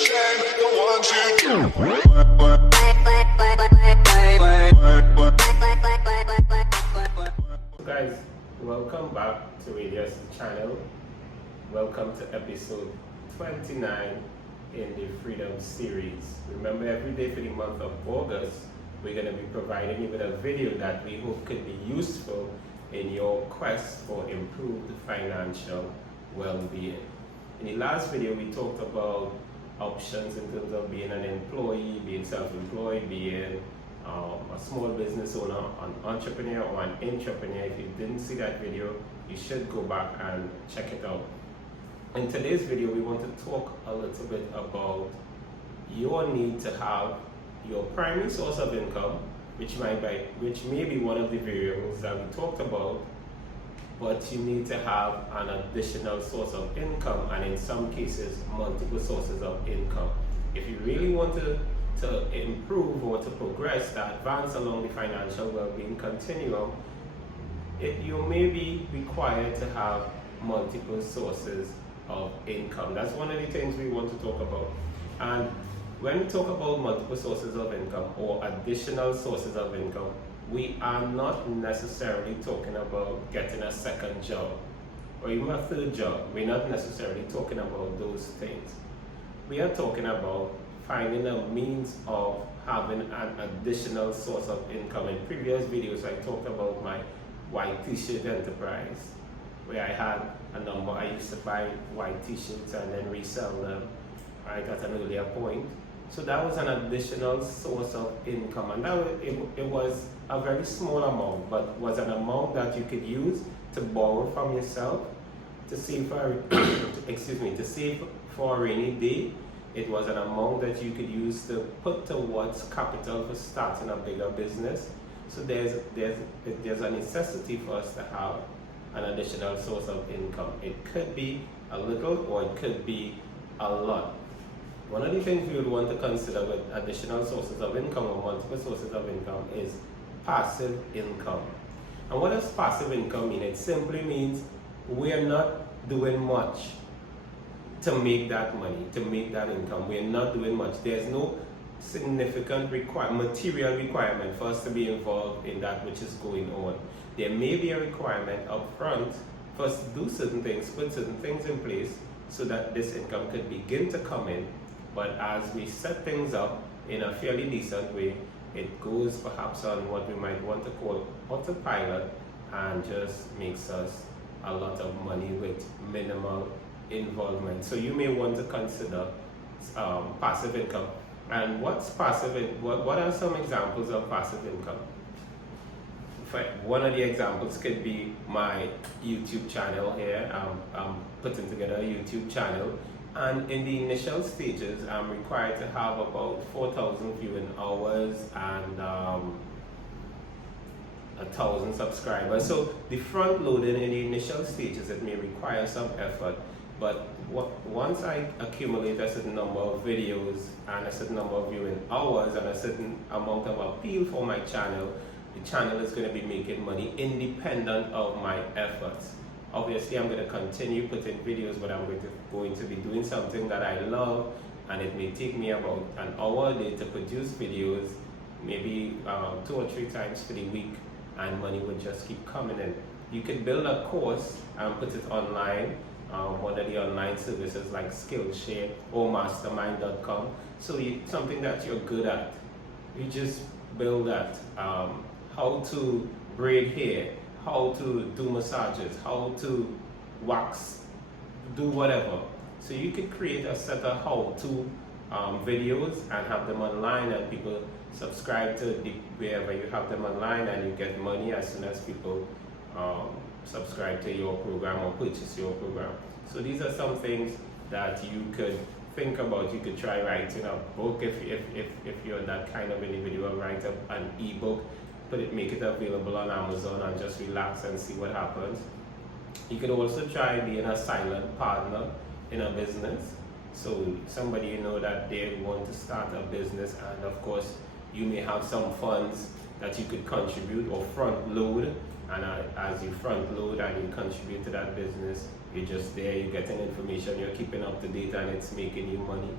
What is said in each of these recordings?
shame the ones you do. Guys, welcome back to Rydeus-The channel. Welcome to episode 29 in the Freedom series. Remember, every day for the month of August, we're going to be providing you with a video that we hope could be useful in your quest for improved financial well-being. In the last video, we talked about options in terms of being an employee, being self-employed, being a small business owner, an entrepreneur, or an entrepreneur. If you didn't see that video, you should go back and check it out. In today's video, we want to talk a little bit about your need to have your primary source of income, which may be one of the variables that we talked about, but you need to have an additional source of income, and in some cases, multiple sources of income. If you really want to improve or to progress, to advance along the financial well-being continuum, you may be required to have multiple sources of income. That's one of the things we want to talk about. And when we talk about multiple sources of income or additional sources of income, we are not necessarily talking about getting a second job or even a third job. We're not necessarily talking about those things. We are talking about finding a means of having an additional source of income. In previous videos, I talked about my white t-shirt enterprise, where I had a number. I used to buy white t-shirts and then resell them right at an earlier point. So that was an additional source of income, and it was a very small amount, but was an amount that you could use to borrow from yourself, to save for to save for a rainy day. It was an amount that you could use to put towards capital for starting a bigger business. So there's a necessity for us to have an additional source of income. It could be a little or it could be a lot. One of the things we would want to consider with additional sources of income or multiple sources of income is passive income. And what does passive income mean? It simply means we're not doing much to make that money, to make that income. We're not doing much. There's no significant material requirement for us to be involved in that which is going on. There may be a requirement up front for us to do certain things, put certain things in place so that this income could begin to come in. But as we set things up in a fairly decent way, it goes perhaps on what we might want to call autopilot and just makes us a lot of money with minimal involvement. So you may want to consider passive income. And what's passive? What are some examples of passive income? One of the examples could be my YouTube channel here. I'm putting together a YouTube channel, and in the initial stages, I'm required to have about 4,000 viewing hours and 1,000 subscribers. So the front loading in the initial stages, it may require some effort, but once I accumulate a certain number of videos and a certain number of viewing hours and a certain amount of appeal for my channel, the channel is going to be making money independent of my efforts. Obviously, I'm going to continue putting videos, but I'm going to be doing something that I love, and it may take me about an hour a day to produce videos, maybe 2 or 3 times for the week, and money would just keep coming in. You could build a course and put it online, one of the online services like Skillshare or mastermind.com. So something that you're good at, you just build that. How to braid hair, how to do massages, how to wax, do whatever. So you could create a set of how-to videos and have them online, and people subscribe to wherever you have them online, and you get money as soon as people subscribe to your program or purchase your program. So these are some things that you could think about. You could try writing a book if you're that kind of individual. Write an ebook, make it available on Amazon, and just relax and see what happens. You could also try being a silent partner in a business. So somebody you know that they want to start a business, and of course you may have some funds that you could contribute or front load, and as you front load and you contribute to that business, you're just there, you're getting information, you're keeping up to date, and it's making you money.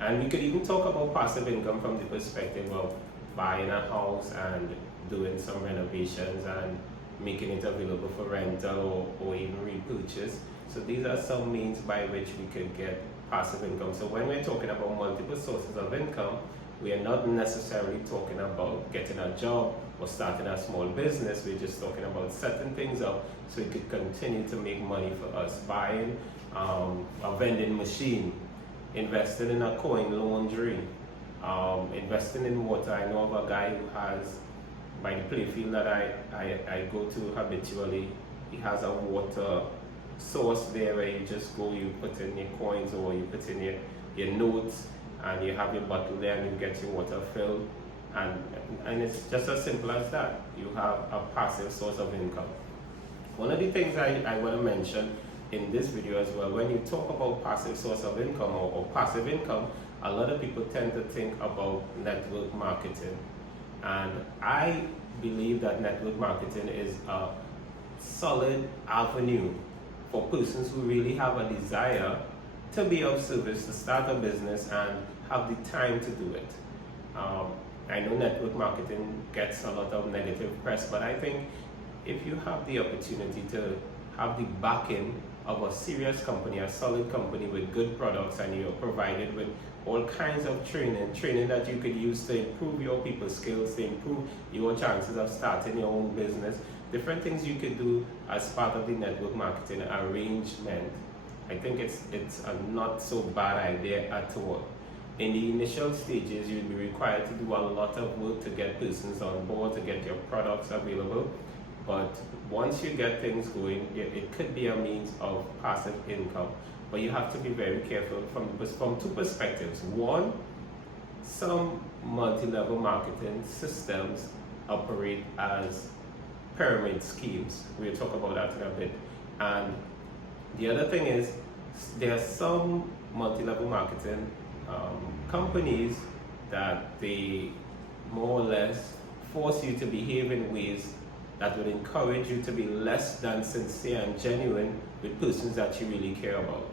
And we could even talk about passive income from the perspective of buying a house and doing some renovations and making it available for rental or even repurchase. So these are some means by which we could get passive income. So when we're talking about multiple sources of income, we are not necessarily talking about getting a job or starting a small business. We're just talking about setting things up so we could continue to make money for us. Buying a vending machine, investing in a coin laundry, investing in water. I know of a guy who has, by the playfield that I go to habitually, he has a water source there where you just go, you put in your coins or you put in your notes, and you have your bottle there and you get your water filled, and it's just as simple as that. You have a passive source of income. One of the things I want to mention in this video as well, when you talk about passive source of income or passive income, a lot of people tend to think about network marketing, and I believe that network marketing is a solid avenue for persons who really have a desire to be of service, to start a business and have the time to do it. I know network marketing gets a lot of negative press, but I think if you have the opportunity to have the backing of a serious company, a solid company with good products, and you're provided with all kinds of training that you could use to improve your people's skills, to improve your chances of starting your own business, different things you could do as part of the network marketing arrangement. I think it's a not so bad idea at all. In the initial stages, you'll be required to do a lot of work to get persons on board, to get your products available. But once you get things going, it could be a means of passive income. But you have to be very careful from two perspectives. One, some multi-level marketing systems operate as pyramid schemes. We'll talk about that in a bit. And the other thing is, there are some multi-level marketing companies that they more or less force you to behave in ways that would encourage you to be less than sincere and genuine with persons that you really care about.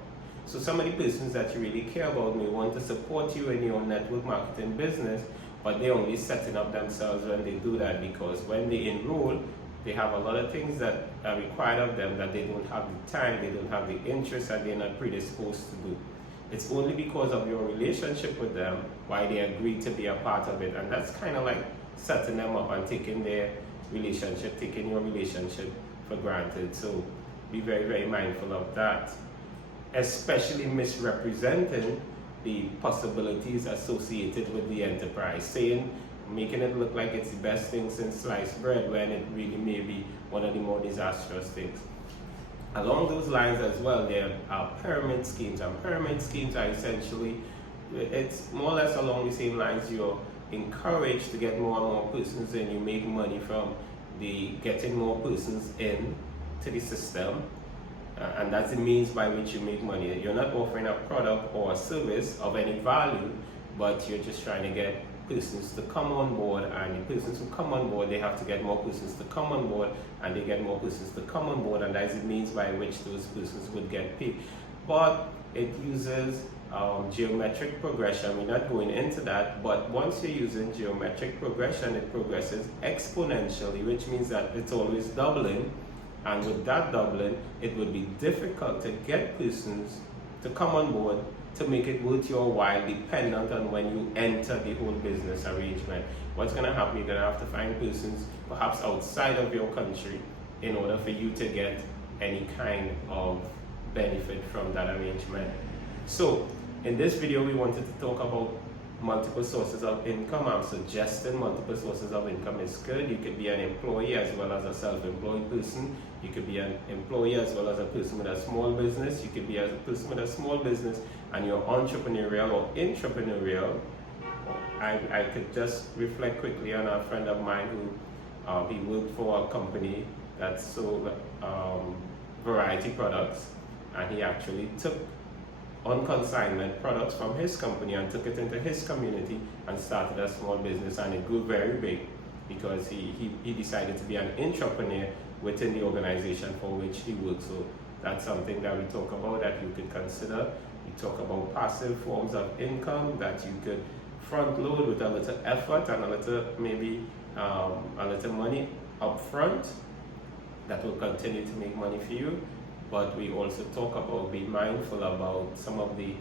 So some of the persons that you really care about may want to support you in your network marketing business, but they're only setting up themselves when they do that, because when they enroll, they have a lot of things that are required of them that they don't have the time, they don't have the interest, and they're not predisposed to do. It's only because of your relationship with them why they agree to be a part of it, and that's kind of like setting them up and taking your relationship for granted. So be very, very mindful of that, especially misrepresenting the possibilities associated with the enterprise, making it look like it's the best thing since sliced bread when it really may be one of the more disastrous things. Along those lines as well, there are pyramid schemes, and pyramid schemes are essentially, it's more or less along the same lines. You're encouraged to get more and more persons in, you make money from getting more persons in to the system, and that's the means by which you make money. You're not offering a product or a service of any value, but you're just trying to get persons to come on board, and the persons who come on board, they have to get more persons to come on board, and they get more persons to come on board, and that's the means by which those persons would get paid. But it uses geometric progression. We're not going into that, but once you're using geometric progression, it progresses exponentially, which means that it's always doubling, and with that doubling, it would be difficult to get persons to come on board to make it worth your while, dependent on when you enter the whole business arrangement. What's going to happen, you're going to have to find persons perhaps outside of your country in order for you to get any kind of benefit from that arrangement. So in this video, we wanted to talk about multiple sources of income. I'm suggesting multiple sources of income is good. You could be an employee as well as a self-employed person. You could be an employee as well as a person with a small business. You could be a person with a small business and you're entrepreneurial or intrapreneurial. I could just reflect quickly on a friend of mine who he worked for a company that sold variety products, and he actually took on consignment products from his company and took it into his community and started a small business, and it grew very big because he decided to be an entrepreneur within the organization for which he worked. So that's something that we talk about that you could consider. We talk about passive forms of income that you could front load with a little effort and a little maybe a little money up front that will continue to make money for you. But we also talk about being mindful about some of the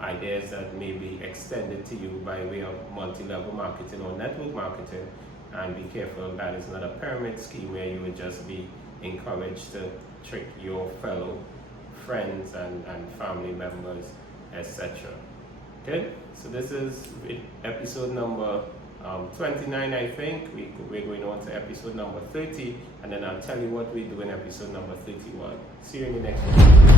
ideas that may be extended to you by way of multi-level marketing or network marketing, and be careful that it's not a pyramid scheme where you would just be encouraged to trick your fellow friends and family members, etc. Okay, so this is episode number 29, I think. We're going on to episode number 30, and then I'll tell you what we do in episode number 31. See you in the next one.